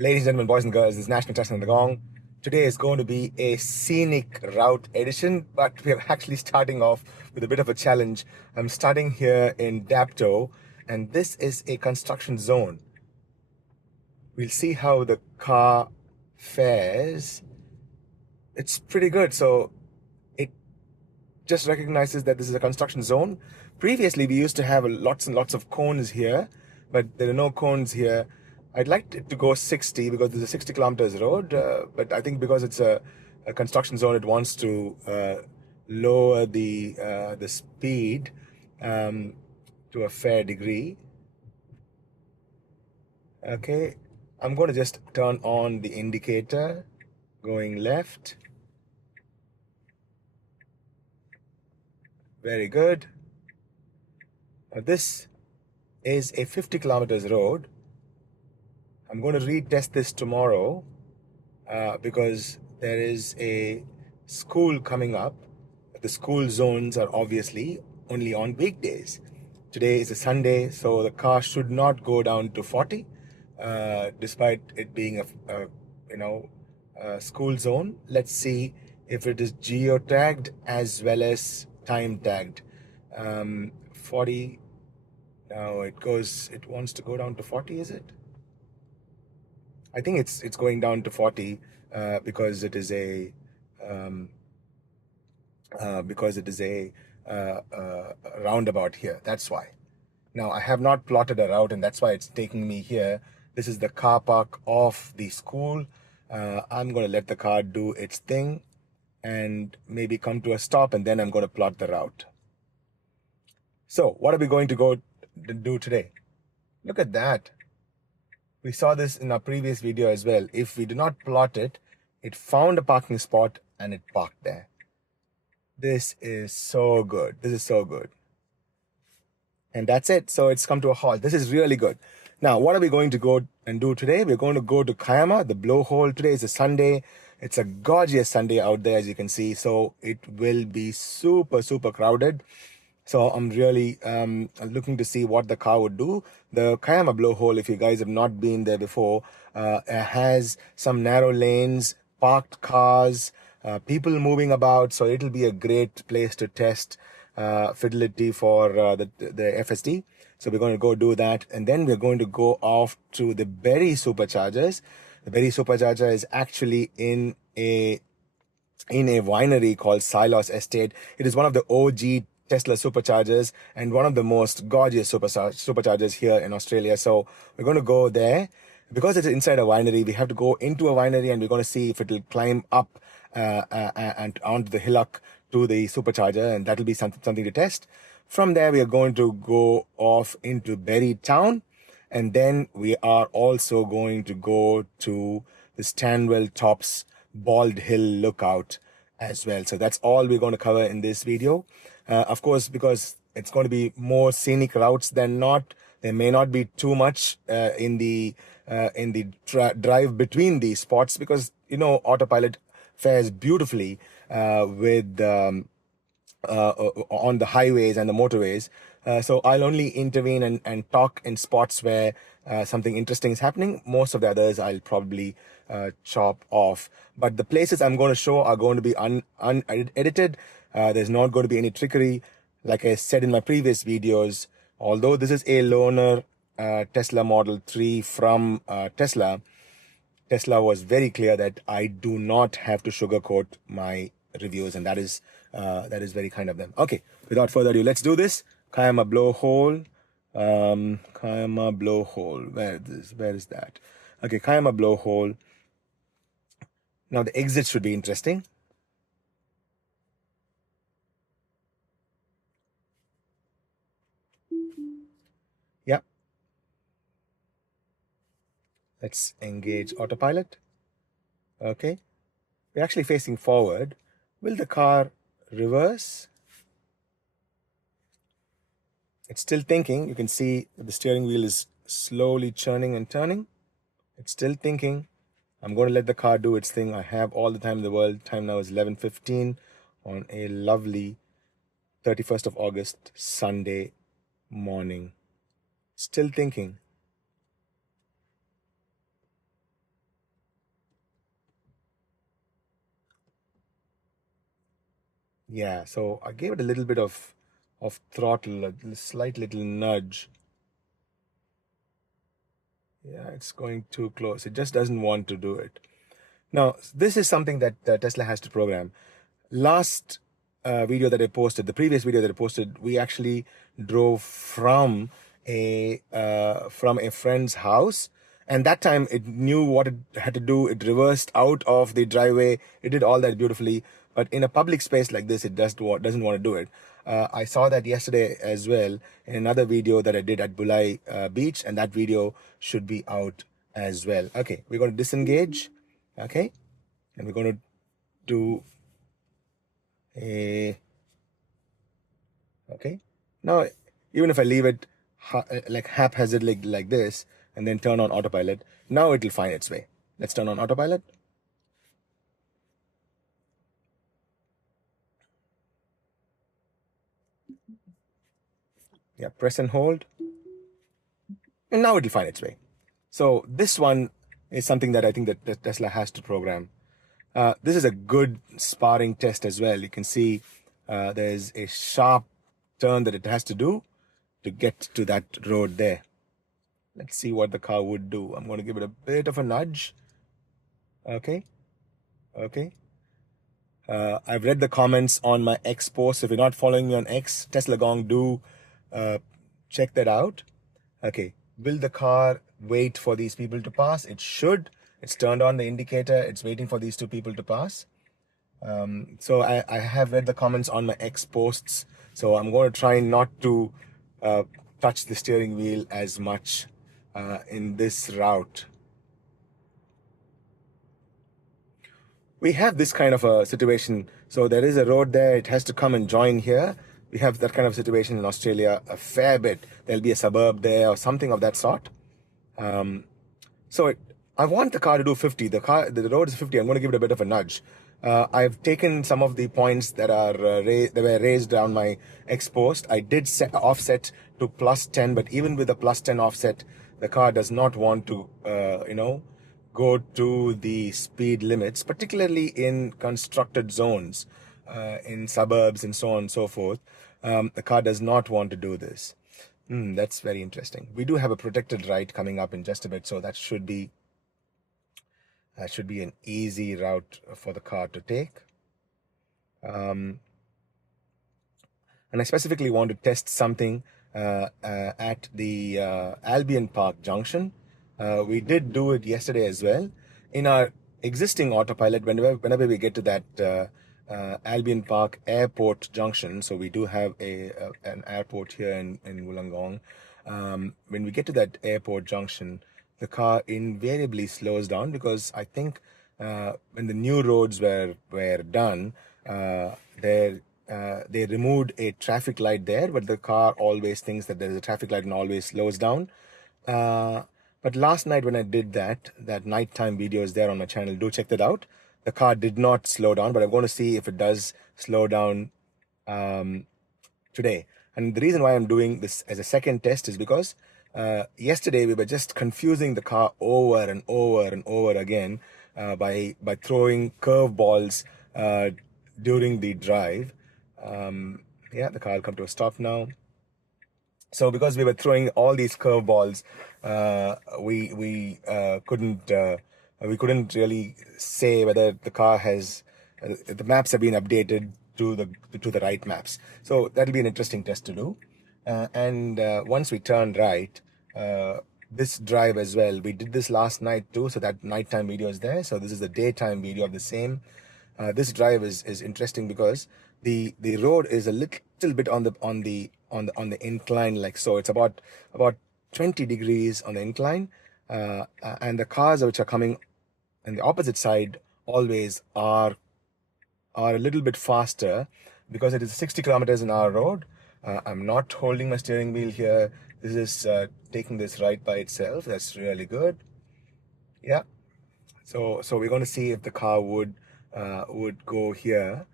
Ladies and gentlemen, boys and girls, this is National Tesla on the Gong. Today is going to be a scenic route edition, but we are actually starting off with a bit of a challenge. I'm starting here in Dapto, and this is a construction zone. We'll see how the car fares. It's pretty good. So it just recognizes that this is a construction zone. Previously, we used to have lots and lots of cones here, but there are no cones here. I'd like it to go 60 because there's a 60 kilometers road, but I think because it's a construction zone, it wants to lower the speed to a fair degree. Okay, I'm going to just turn on the indicator going left. Very good. Now this is a 50 kilometers road. I'm going to retest this tomorrow because there is a school coming up. The school zones are obviously only on weekdays. Today is a Sunday, so the car should not go down to 40, despite it being a school zone. Let's see if it is geo-tagged as well as time tagged. 40. Now it wants to go down to 40, is it? I think it's going down to 40 because it is a roundabout here. That's why. Now I have not plotted a route, and that's why it's taking me here. This is the car park of the school. I'm going to let the car do its thing and maybe come to a stop, and then I'm going to plot the route. So what are we going to go do today? Look at that. We saw this in our previous video as well. If we do not plot it, it found a parking spot and it parked there. This is so good. This is so good. And that's it. So it's come to a halt. This is really good. Now, what are we going to go and do today? We're going to go to Kiama, the Blowhole. Today is a Sunday. It's a gorgeous Sunday out there, as you can see. So it will be super, super crowded. So I'm really looking to see what the car would do. The Kiama Blowhole, if you guys have not been there before, has some narrow lanes, parked cars, people moving about. So it'll be a great place to test fidelity for the FSD. So we're going to go do that. And then we're going to go off to the Berry Superchargers. The Berry Supercharger is actually in a winery called Silos Estate. It is one of the OG Tesla superchargers and one of the most gorgeous superchargers here in Australia. So we're going to go there. Because it's inside a winery, we have to go into a winery, and we're going to see if it will climb up and onto the hillock to the supercharger, and that will be something to test. From there, we are going to go off into Berry Town, and then we are also going to go to the Stanwell Tops Bald Hill Lookout as well. So that's all we're going to cover in this video. Of course, because it's going to be more scenic routes than not, there may not be too much in the drive between these spots, because autopilot fares beautifully with on the highways and the motorways. So I'll only intervene and talk in spots where something interesting is happening. Most of the others I'll probably chop off. But the places I'm going to show are going to be unedited. There's not going to be any trickery. Like I said in my previous videos, although this is a loaner Tesla Model 3 from Tesla was very clear that I do not have to sugarcoat my reviews, and that is very kind of them. Okay, without further ado, let's do this. Kiama Blowhole. Kiama Blowhole. Where is that? Okay, Kiama Blowhole. Now the exit should be interesting. Yeah. Let's engage autopilot. Okay. We're actually facing forward. Will the car reverse? It's still thinking. You can see the steering wheel is slowly churning and turning. It's still thinking. I'm going to let the car do its thing. I have all the time in the world. Time now is 11:15 on a lovely 31st of August Sunday morning. Still thinking. Yeah, so I gave it a little bit of throttle, a slight little nudge. Yeah, it's going too close. It just doesn't want to do it. Now, this is something that Tesla has to program. Last video that I posted, the previous video that I posted, we actually drove from a friend's house, and that time it knew what it had to do. It reversed out of the driveway. It did all that beautifully. But in a public space like this, it doesn't want to do it. I saw that yesterday as well in another video that I did at Bulai Beach, and that video should be out as well. Okay, we're going to disengage. Okay, and we're going to do a okay. Now, even if I leave it like haphazardly like this and then turn on autopilot, now it will find its way. Let's turn on autopilot. Yeah, press and hold, and now it will find its way. So this one is something that I think that Tesla has to program. This is a good sparring test as well. You can see there's a sharp turn that it has to do to get to that road there. Let's see what the car would do. I'm going to give it a bit of a nudge. Okay. I've read the comments on my X post. If you're not following me on X, Tesla Gong, do check that out. Okay. Will the car wait for these people to pass? It should. It's turned on the indicator. It's waiting for these two people to pass. So I have read the comments on my X posts. So I'm going to try not to touch the steering wheel as much in this route. We have this kind of a situation. So there is a road there. It has to come and join here. We have that kind of situation in Australia a fair bit. There'll be a suburb there or something of that sort. I want the car to do 50. The road is 50. I'm going to give it a bit of a nudge. I've taken some of the points that were raised on my X post. I did offset to plus 10, but even with a plus 10 offset, the car does not want to, go to the speed limits, particularly in constructed zones, in suburbs and so on and so forth. The car does not want to do this. That's very interesting. We do have a protected right coming up in just a bit, so that should be an easy route for the car to take. And I specifically want to test something at the Albion Park junction. We did do it yesterday as well. In our existing autopilot, whenever we get to that Albion Park Airport junction, so we do have an airport here in Wollongong. When we get to that airport junction, the car invariably slows down because I think when the new roads were done, they removed a traffic light there, but the car always thinks that there is a traffic light and always slows down. But last night when I did that nighttime video is there on my channel. Do check that out. The car did not slow down, but I'm going to see if it does slow down today. And the reason why I'm doing this as a second test is because yesterday we were just confusing the car over and over and over again by throwing curveballs during the drive. The car will come to a stop now. So because we were throwing all these curveballs, we couldn't really say whether the car has the maps have been updated to the right maps. So that'll be an interesting test to do. And once we turn right, this drive as well, we did this last night too. So that nighttime video is there. So this is the daytime video of the same. This drive is interesting because the road is a little bit on the incline, like so. It's about 20 degrees on the incline, and the cars which are coming on the opposite side always are a little bit faster because it is 60 kilometers an hour road. I'm not holding my steering wheel here. This is taking this right by itself. That's really good. Yeah. So we're going to see if the car would go here.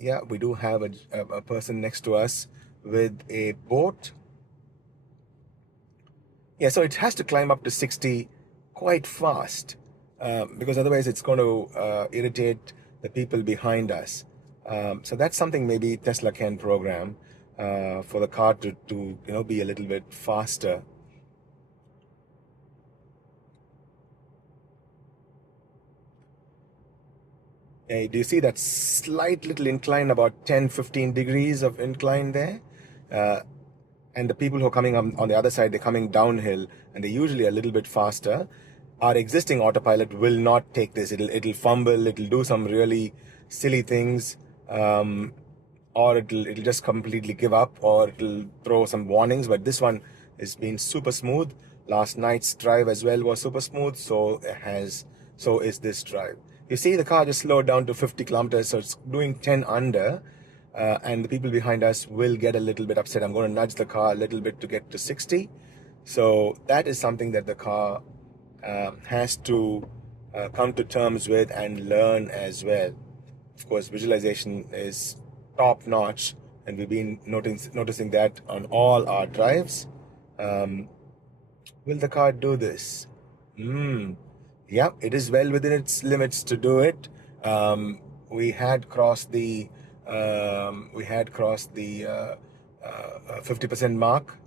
Yeah, we do have a person next to us with a boat. Yeah, so it has to climb up to 60 quite fast because otherwise it's going to irritate the people behind us. So that's something maybe Tesla can program for the car to be a little bit faster. Do you see that slight little incline, about 10-15 degrees of incline there? And the people who are coming on the other side, they're coming downhill, and they're usually a little bit faster. Our existing autopilot will not take this. It'll fumble, it'll do some really silly things, or it'll just completely give up, or it'll throw some warnings. But this one has been super smooth. Last night's drive as well was super smooth, so is this drive. You see the car just slowed down to 50 kilometers, so it's doing 10 under, and the people behind us will get a little bit upset. I'm going to nudge the car a little bit to get to 60. So that is something that the car has to come to terms with and learn as well. Of course, visualization is top notch, and we've been noticing that on all our drives. Will the car do this? Yeah, it is well within its limits to do it. We had crossed the 50% mark.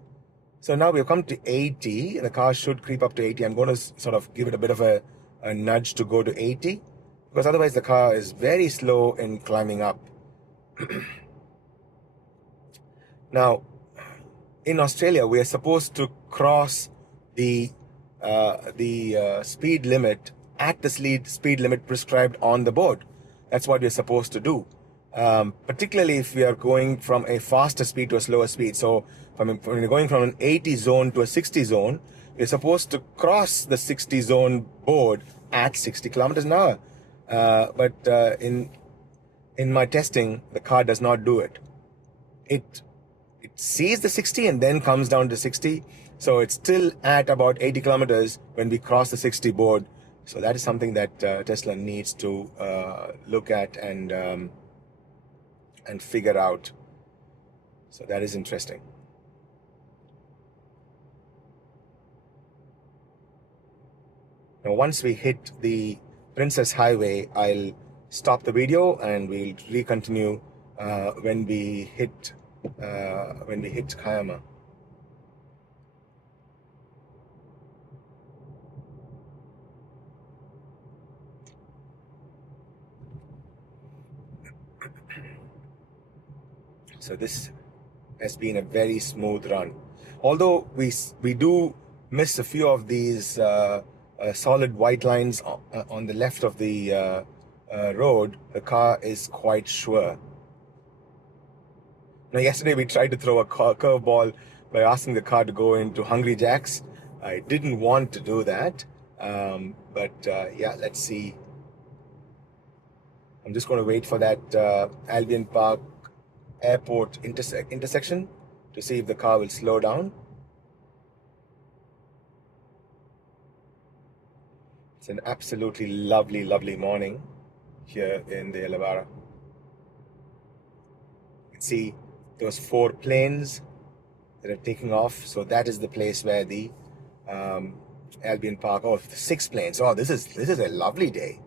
So now we've come to 80. The car should creep up to 80. I'm going to sort of give it a bit of a nudge to go to 80, because otherwise the car is very slow in climbing up. Now, in Australia, we are supposed to cross the speed limit at the speed limit prescribed on the board. That's what we're supposed to do, particularly if we are going from a faster speed to a slower speed. So when you're going from an 80 zone to a 60 zone, you're supposed to cross the 60 zone board at 60 kilometers an hour. But in my testing, the car does not do it. It sees the 60 and then comes down to 60. So it's still at about 80 kilometers when we cross the 60 board. So that is something that Tesla needs to look at and figure out. So that is interesting. Now, once we hit the Princess Highway, I'll stop the video and we'll recontinue when we hit Kiama. So this has been a very smooth run. Although we do miss a few of these solid white lines on the left of the road, the car is quite sure. Now, yesterday we tried to throw a curveball by asking the car to go into Hungry Jack's. I didn't want to do that, but yeah, let's see. I'm just going to wait for that Albion Park Airport intersection to see if the car will slow down. It's an absolutely lovely, lovely morning here in the Illawarra. You can see those 4 planes that are taking off. So that is the place where the Albion Park. Oh, 6 planes. Oh, this is a lovely day.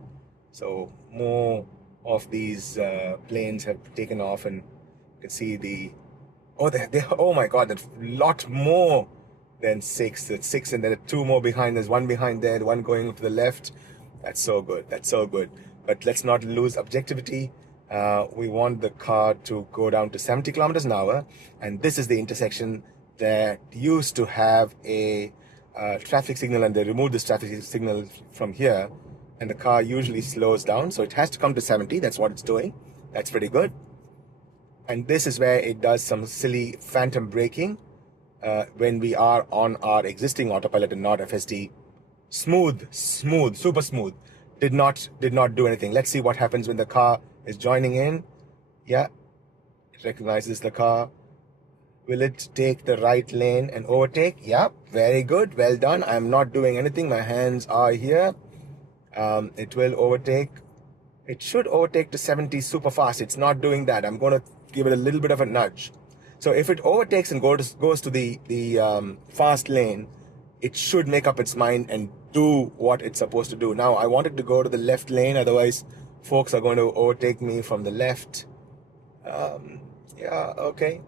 So more of these planes have taken off, and you can see the oh my God, that's a lot more than 6. It's 6, and there are 2 more behind. There's 1 behind there, 1 going to the left. That's so good. That's so good. But let's not lose objectivity. We want the car to go down to 70 kilometers an hour, and this is the intersection that used to have a traffic signal, and they removed this traffic signal from here, and the car usually slows down, so it has to come to 70. That's what it's doing. That's pretty good. And this is where it does some silly phantom braking when we are on our existing autopilot and not FSD. Smooth, super smooth. Did not do anything. Let's see what happens when the car is joining in. Yeah, it recognizes the car. Will it take the right lane and overtake? Yeah, very good. Well done. I'm not doing anything. My hands are here. It will overtake. It should overtake to 70 super fast. It's not doing that. I'm going to give it a little bit of a nudge. So if it overtakes and goes to the fast lane, it should make up its mind and do what it's supposed to do. Now, I wanted to go to the left lane. Otherwise, folks are going to overtake me from the left. Yeah, okay.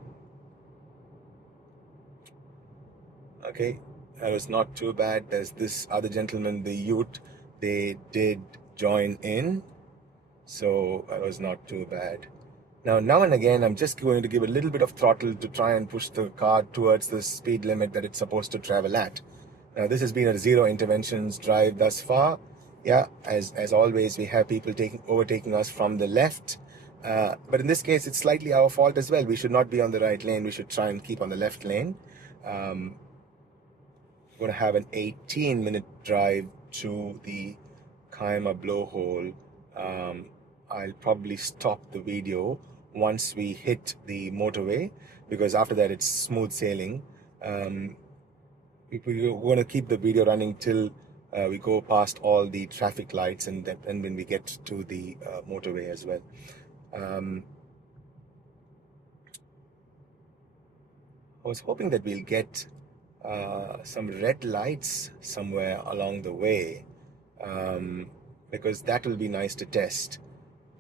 Okay, that was not too bad. There's this other gentleman, the youth, they did join in, so that was not too bad. Now and again, I'm just going to give a little bit of throttle to try and push the car towards the speed limit that it's supposed to travel at. Now, this has been a zero interventions drive thus far. Yeah, as always, we have people overtaking us from the left. But in this case, it's slightly our fault as well. We should not be on the right lane. We should try and keep on the left lane. We're going to have an 18-minute drive to the Kiama Blowhole. I'll probably stop the video once we hit the motorway, because after that it's smooth sailing. We're going to keep the video running till we go past all the traffic lights, and when we get to the motorway as well. I was hoping that we'll get some red lights somewhere along the way, because that will be nice to test,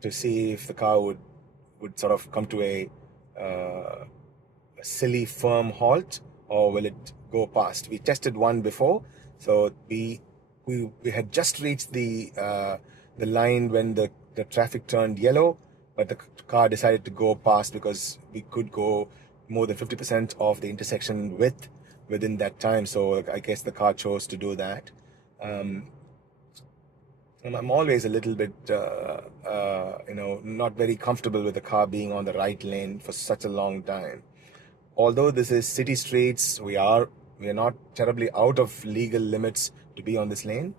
to see if the car would sort of come to a silly firm halt, or will it go past. We tested one before, so we had just reached the line when the traffic turned yellow, but the car decided to go past because we could go more than 50% of the intersection width within that time. So I guess the car chose to do that. And I'm always a little bit, not very comfortable with the car being on the right lane for such a long time. Although this is city streets, we are not terribly out of legal limits to be on this lane.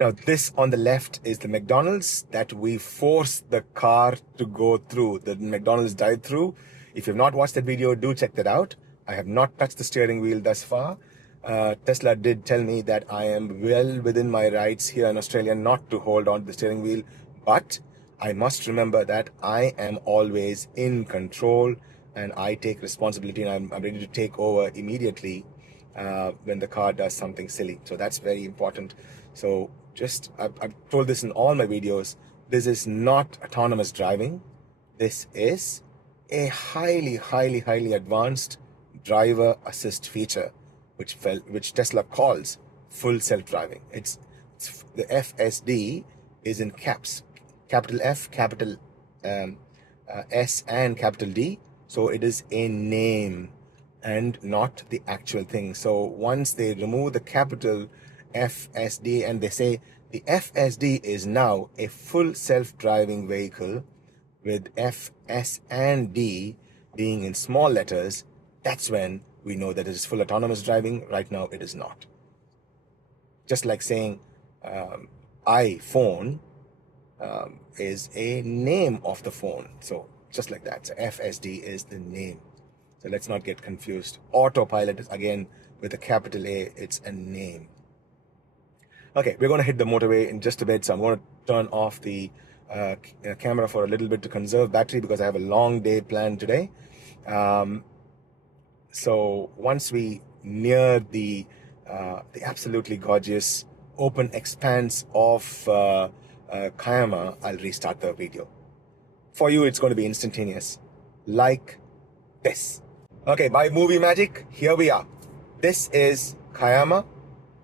Now, this on the left is the McDonald's that we forced the car to go through, the McDonald's drive-through. If you've not watched that video, do check that out. I have not touched the steering wheel thus far. Tesla did tell me that I am well within my rights here in Australia not to hold on to the steering wheel, but I must remember that I am always in control, and I take responsibility, and I'm ready to take over immediately when the car does something silly. So that's very important. So I've told this in all my videos, this is not autonomous driving. This is a highly, highly, highly advanced driver assist feature, which Tesla calls full self-driving. It's the FSD is in caps, capital F, capital S, and capital D. So it is a name and not the actual thing. So once they remove the capital FSD and they say the FSD is now a full self-driving vehicle with F, S, and D being in small letters, that's when we know that it is full autonomous driving. Right now, it is not. Just like saying iPhone is a name of the phone. So just like that. So FSD is the name. So let's not get confused. Autopilot is, again, with a capital A, it's a name. Okay, we're going to hit the motorway in just a bit. So I'm going to turn off the camera for a little bit to conserve battery, because I have a long day planned today. So once we near the absolutely gorgeous open expanse of Kiama, I'll restart the video. For you, it's going to be instantaneous, like this. Okay, by movie magic, here we are. This is Kiama,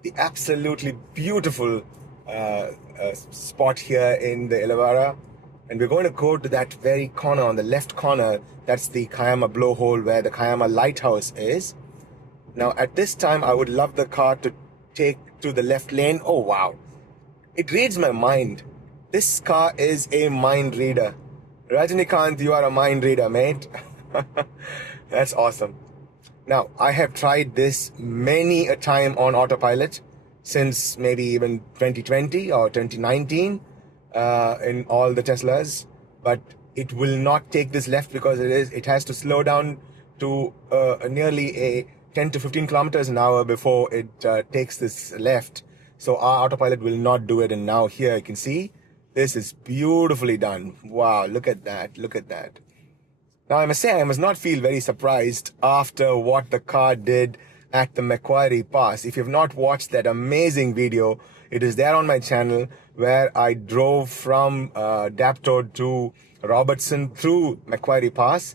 the absolutely beautiful spot here in the Illawarra. And we're going to go to that very corner, on the left corner. That's the Kiama Blowhole, where the Kiama Lighthouse is. Now, at this time, I would love the car to take to the left lane. Oh, wow. It reads my mind. This car is a mind reader. Rajinikanth, you are a mind reader, mate. That's awesome. Now, I have tried this many a time on autopilot since maybe even 2020 or 2019 in all the Teslas, but it will not take this left because it has to slow down to nearly a 10 to 15 kilometers an hour before it takes this left. So our autopilot will not do it. And now here you can see this is beautifully done. Wow, look at that. Look at that. Now, I must say, I must not feel very surprised after what the car did at the Macquarie Pass. If you've not watched that amazing video, It is there on my channel where I drove from Dapto to Robertson through Macquarie Pass.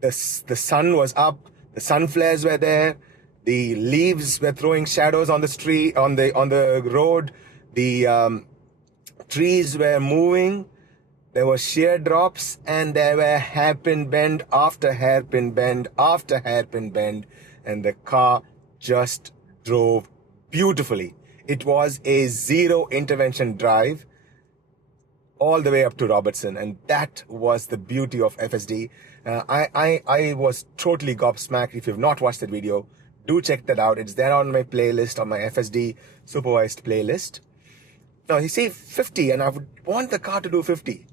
The sun was up, the sun flares were there, the leaves were throwing shadows on the street, on the road, the trees were moving, there were sheer drops, and there were hairpin bend after hairpin bend after hairpin bend, and the car just drove beautifully. It was a zero intervention drive all the way up to Robertson, and that was the beauty of FSD. I was totally gobsmacked. If you've not watched that video, do check that out. It's there on my playlist, on my FSD supervised playlist. Now you see 50, and I would want the car to do 50.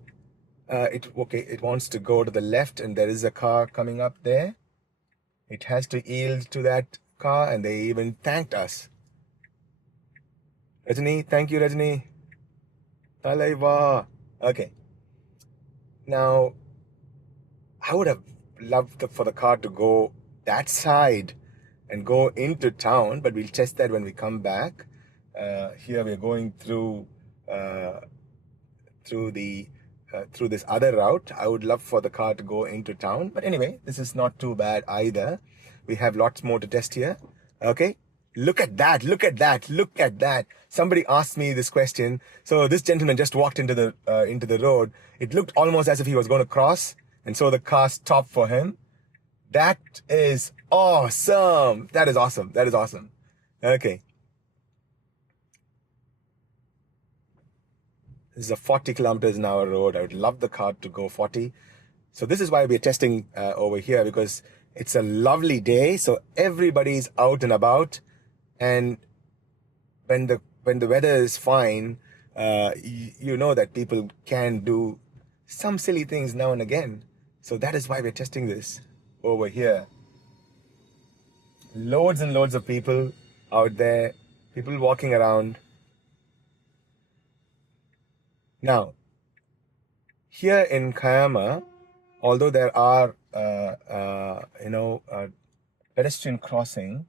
It wants to go to the left, and there is a car coming up there. It has to yield to that car, and they even thanked us. Rajni, thank you, Rajni. Talaiva. Okay. Now, I would have loved for the car to go that side and go into town, but we'll test that when we come back. Here we're going through this other route. I would love for the car to go into town, but anyway, this is not too bad either. We have lots more to test here. Okay. Look at that, look at that, look at that. Somebody asked me this question. So this gentleman just walked into the road. It looked almost as if he was going to cross, and so the car stopped for him. That is awesome. That is awesome. That is awesome. Okay. This is a 40 kilometers an hour road. I would love the car to go 40. So this is why we're testing over here, because it's a lovely day. So everybody's out and about. And when the weather is fine, you know that people can do some silly things now and again. So that is why we're testing this over here. Loads and loads of people out there, people walking around. Now, here in Kiama, although there are pedestrian crossing,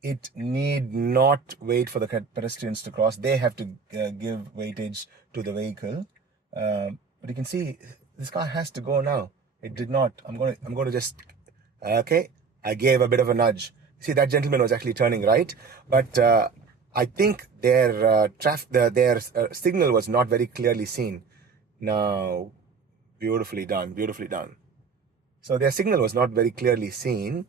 it need not wait for the pedestrians to cross. They have to give weightage to the vehicle. But you can see this car has to go now. It did not. I'm going to just, okay. I gave a bit of a nudge. See, that gentleman was actually turning right, but I think their signal was not very clearly seen. Now, beautifully done, beautifully done. So their signal was not very clearly seen.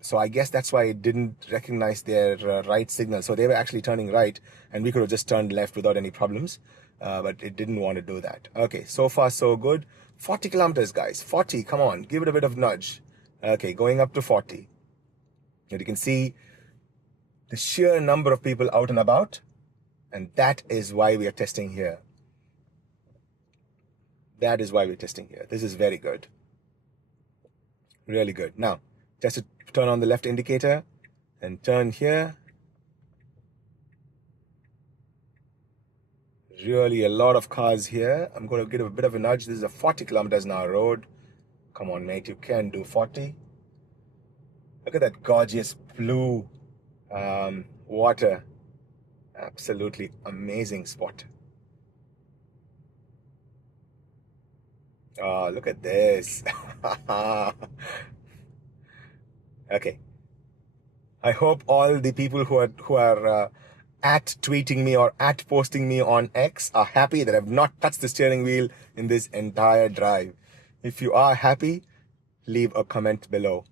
So I guess that's why it didn't recognize their right signal. So they were actually turning right, and we could have just turned left without any problems. But it didn't want to do that. Okay, so far so good. 40 kilometers, guys. 40, come on, give it a bit of nudge. Okay, going up to 40. And you can see the sheer number of people out and about. And that is why we are testing here. That is why we're testing here. This is very good. Really good. Now, just to turn on the left indicator and turn here. Really a lot of cars here. I'm going to give a bit of a nudge. This is a 40 kilometers an hour road. Come on, mate, you can do 40. Look at that gorgeous blue water. Absolutely amazing spot. Oh, look at this. Okay. I hope all the people who are at tweeting me or at posting me on X are happy that I've not touched the steering wheel in this entire drive. If you are happy, leave a comment below.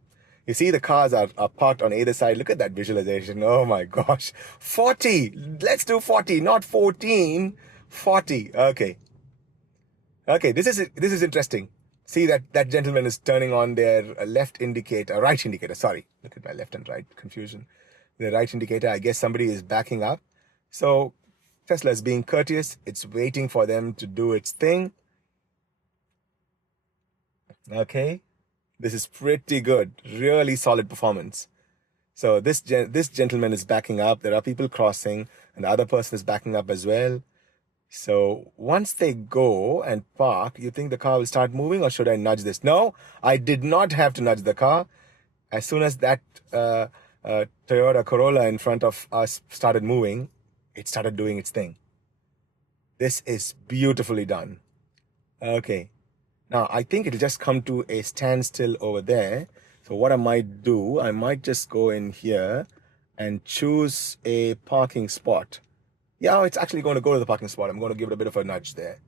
You see the cars are parked on either side. Look at that visualization. Oh my gosh. 40. Let's do 40, not 14. 40. Okay. Okay, this is interesting. See that gentleman is turning on their right indicator, sorry. Look at my left and right confusion. The right indicator, I guess somebody is backing up. So Tesla is being courteous. It's waiting for them to do its thing. Okay, this is pretty good. Really solid performance. So this gentleman is backing up. There are people crossing, and the other person is backing up as well. So once they go and park, you think the car will start moving, or should I nudge this? No, I did not have to nudge the car. As soon as that Toyota Corolla in front of us started moving, it started doing its thing. This is beautifully done. Okay. Now, I think it'll just come to a standstill over there. So what I might do, I might just go in here and choose a parking spot. Yeah, it's actually going to go to the parking spot. I'm going to give it a bit of a nudge there.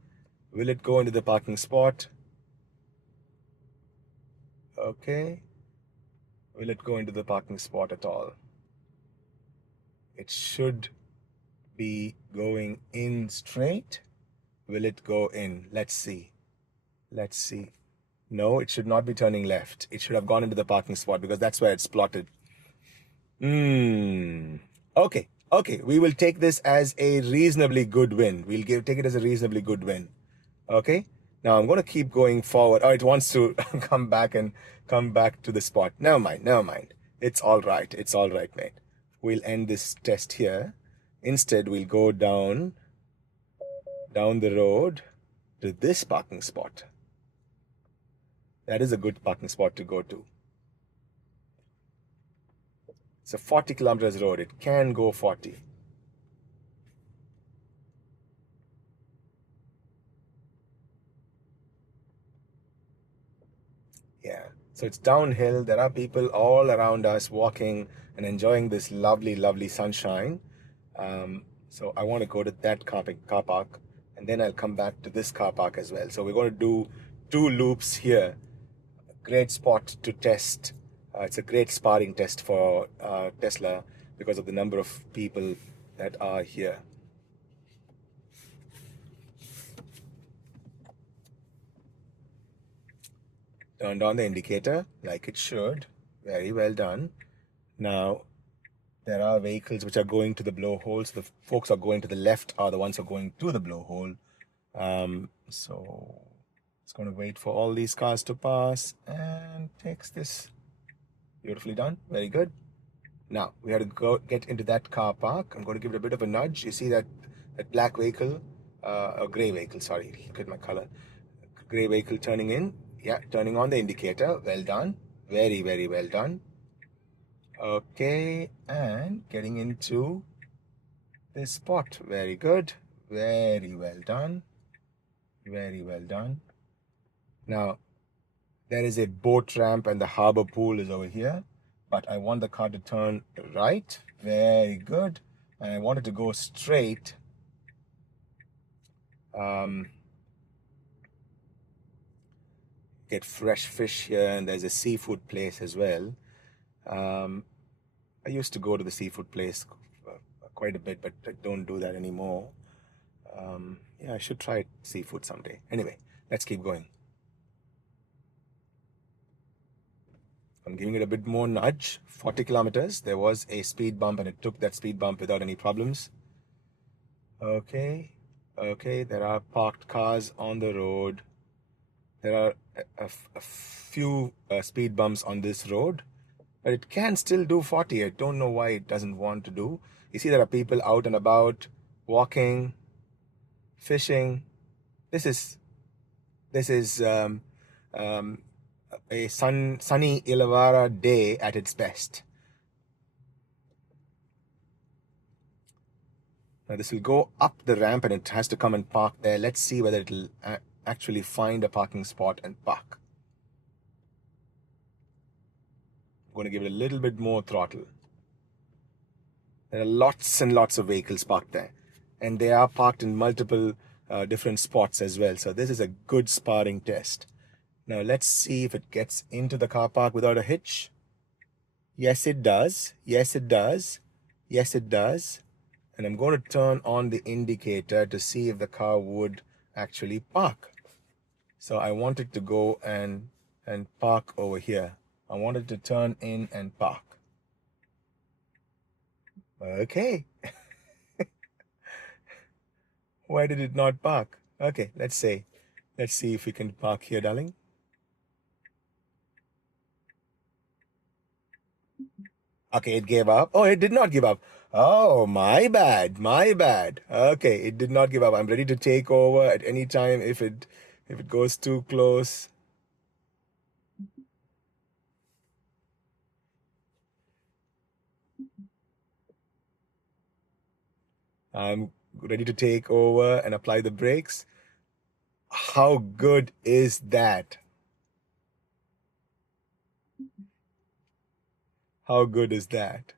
Will it go into the parking spot? Okay. Will it go into the parking spot at all? It should be going in straight. Will it go in? Let's see. Let's see. No, it should not be turning left. It should have gone into the parking spot because that's where it's plotted. Okay. Okay. We will take this as a reasonably good win. We'll take it as a reasonably good win. Okay. Now I'm going to keep going forward. Oh, it wants to come back to the spot. Never mind. Never mind. It's all right. It's all right, mate. We'll end this test here. Instead, we'll go down the road to this parking spot. That is a good parking spot to go to. It's a 40 kilometers road. It can go 40. Yeah. So it's downhill. There are people all around us walking and enjoying this lovely, lovely sunshine. So I want to go to that car park, and then I'll come back to this car park as well. So we're going to do 2 loops here. Great spot to test. It's a great sparring test for Tesla because of the number of people that are here. Turned on the indicator like it should. Very well done. Now, there are vehicles which are going to the blowhole. So the folks are going to the left are the ones who are going to the blowhole. So it's going to wait for all these cars to pass and takes this. Beautifully done. Very good. Now, we have to go get into that car park. I'm going to give it a bit of a nudge. You see that black vehicle, a gray vehicle, sorry. Look at my color. Gray vehicle turning in. Yeah, turning on the indicator. Well done. Very, very well done. Okay, and getting into this spot. Very good. Very well done. Very well done. Now, there is a boat ramp and the harbor pool is over here. But I want the car to turn right. Very good. And I want it to go straight. Get fresh fish here, and there's a seafood place as well. I used to go to the seafood place quite a bit, but I don't do that anymore. Yeah, I should try seafood someday. Anyway, let's keep going. I'm giving it a bit more nudge. 40 kilometers. There was a speed bump, and it took that speed bump without any problems. Okay. Okay, there are parked cars on the road. There are a few speed bumps on this road, but it can still do 40. I don't know why it doesn't want to do. You see there are people out and about, walking, fishing. This is a sunny Illawarra day at its best. Now this will go up the ramp and it has to come and park there. Let's see whether it'll actually find a parking spot and park. I'm going to give it a little bit more throttle. There are lots and lots of vehicles parked there, and they are parked in multiple different spots as well. So this is a good sparring test. Now let's see if it gets into the car park without a hitch. Yes, it does. Yes, it does. Yes, it does. And I'm going to turn on the indicator to see if the car would actually park. So I want it to go and park over here. I want it to turn in and park. Okay. Why did it not park? Okay, let's see if we can park here, darling. Okay, it gave up. Oh, it did not give up. Oh, my bad. My bad. Okay, it did not give up. I'm ready to take over at any time if it goes too close. I'm ready to take over and apply the brakes. How good is that? How good is that?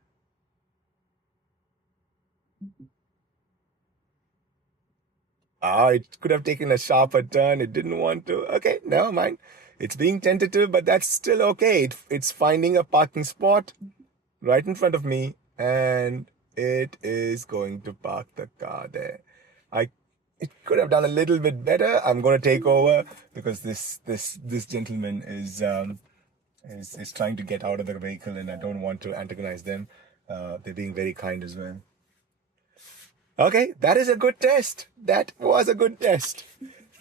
It could have taken a sharper turn. It didn't want to. Okay, never mind. It's being tentative, but that's still okay. It's finding a parking spot right in front of me, and it is going to park the car there. It could have done a little bit better. I'm going to take over because this gentleman is trying to get out of the vehicle, and I don't want to antagonize them. They're being very kind as well. Okay, that is a good test. That was a good test.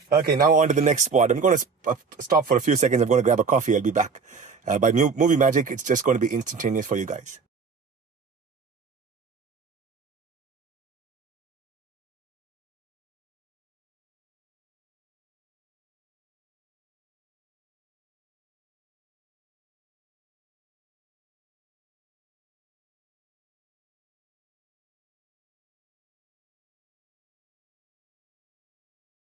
Okay, now on to the next spot. I'm going to stop for a few seconds. I'm going to grab a coffee. I'll be back. By movie magic, it's just going to be instantaneous for you guys.